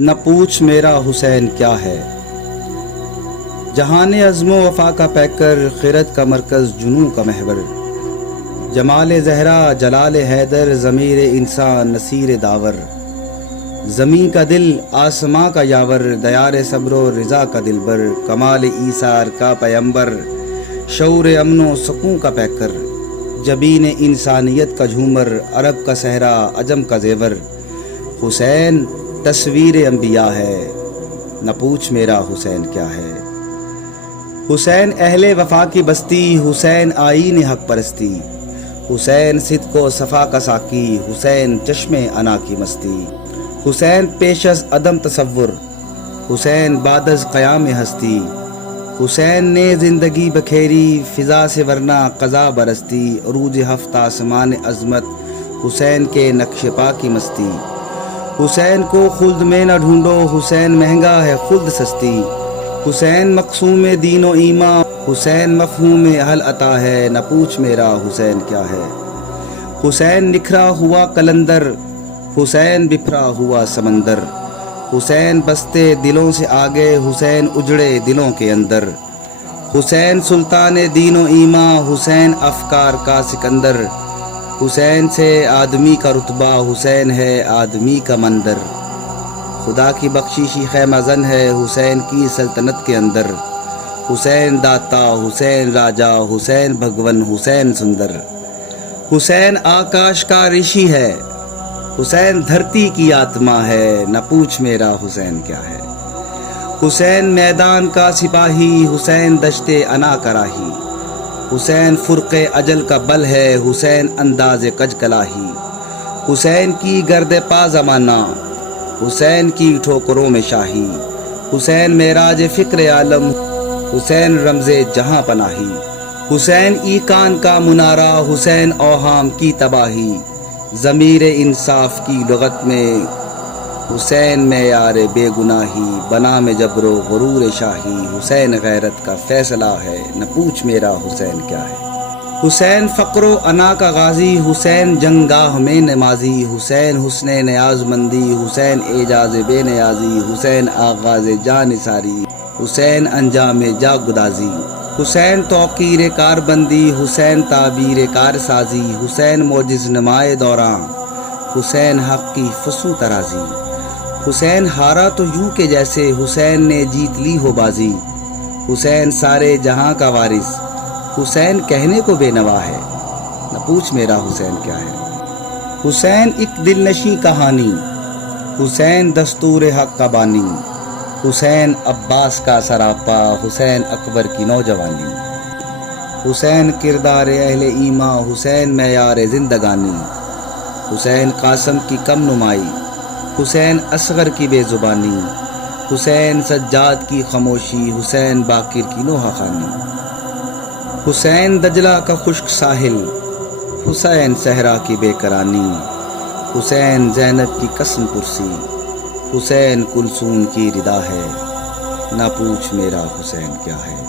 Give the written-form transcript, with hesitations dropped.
نہ پوچھ میرا حسین کیا ہے۔ جہان عزم و وفا کا پیکر، خیرت کا مرکز، جنوں کا محور، جمال زہرا جلال حیدر، ضمیر انسان نصیر داور، زمیں کا دل آسماں کا یاور، دیار صبر و رضا کا دلبر، کمال ایثار کا پیمبر، شعور امن و سکون کا پیکر، جبین انسانیت کا جھومر، عرب کا صحرا عجم کا زیور، حسین تصویر انبیاء ہے، نہ پوچھ میرا حسین کیا ہے۔ حسین اہل وفا کی بستی، حسین آئین حق پرستی، حسین صدق و صفا کا ساقی، حسین چشم انا کی مستی، حسین پیش از عدم تصور، حسین بعد از قیام ہستی، حسین نے زندگی بکھیری فضا سے ورنہ قضا برستی، عروج ہفت آسمان عظمت، حسین کے نقش پا کی مستی، حسین کو خلد میں نہ ڈھونڈو، حسین مہنگا ہے خلد سستی، حسین مقسوم دین و ایمان، حسین مفہوم اہل عطا ہے، نہ پوچھ میرا حسین کیا ہے۔ حسین نکھرا ہوا قلندر، حسین بپھرا ہوا سمندر، حسین بستے دلوں سے آگے، حسین اجڑے دلوں کے اندر، حسین سلطان دین و ایمان، حسین افکار کا سکندر، حسین سے آدمی کا رتبہ، حسین ہے آدمی کا مندر، خدا کی بخشیشی خیمہ زن ہے حسین کی سلطنت کے اندر، حسین داتا، حسین راجا، حسین بھگون، حسین سندر، حسین آکاش کا رشی ہے، حسین دھرتی کی آتما ہے، نہ پوچھ میرا حسین کیا ہے۔ حسین میدان کا سپاہی، حسین دشت انا کا راہی، حسین فرق اجل کا بل ہے، حسین انداز کج کلاہی، حسین کی گرد پا زمانہ، حسین کی ٹھوکروں میں شاہی، حسین معراج فکر عالم، حسین رمز جہاں پناہی، حسین ایقان کا منارہ، حسین اوہام کی تباہی، ضمیر انصاف کی لغت میں حسین معیار بے گناہی، بنا میں جبر و غرور شاہی، حسین غیرت کا فیصلہ ہے، نہ پوچھ میرا حسین کیا ہے۔ حسین فقر و انا کا غازی، حسین جنگاہ میں نمازی، حسین حسن نیاز مندی، حسین اعجاز بے نیازی، حسین آغاز جاں نثاری، حسین انجام جا گدازی، حسین توقیر کار بندی، حسین تعبیر کار سازی، حسین معجز نمائے دوراں، حسین حق کی فسوں ترازی، حسین ہارا تو یوں کہ جیسے حسین نے جیت لی ہو بازی، حسین سارے جہاں کا وارث، حسین کہنے کو بے نوا ہے، نہ پوچھ میرا حسین کیا ہے۔ حسین ایک دل نشیں کہانی، حسین دستور حق کا بانی، حسین عباس کا سراپا، حسین اکبر کی نوجوانی، حسین کردار اہل ایمان، حسین معیار زندگانی، حسین قاسم کی کم نمائی، حسین اصغر کی بے زبانی، حسین سجاد کی خاموشی، حسین باقر کی نوحہ خوانی، حسین دجلہ کا خشک ساحل، حسین صحرا کی بے کرانی، حسین زینب کی قسم پرسی، حسین کلثوم کی ردا ہے، نہ پوچھ میرا حسین کیا ہے۔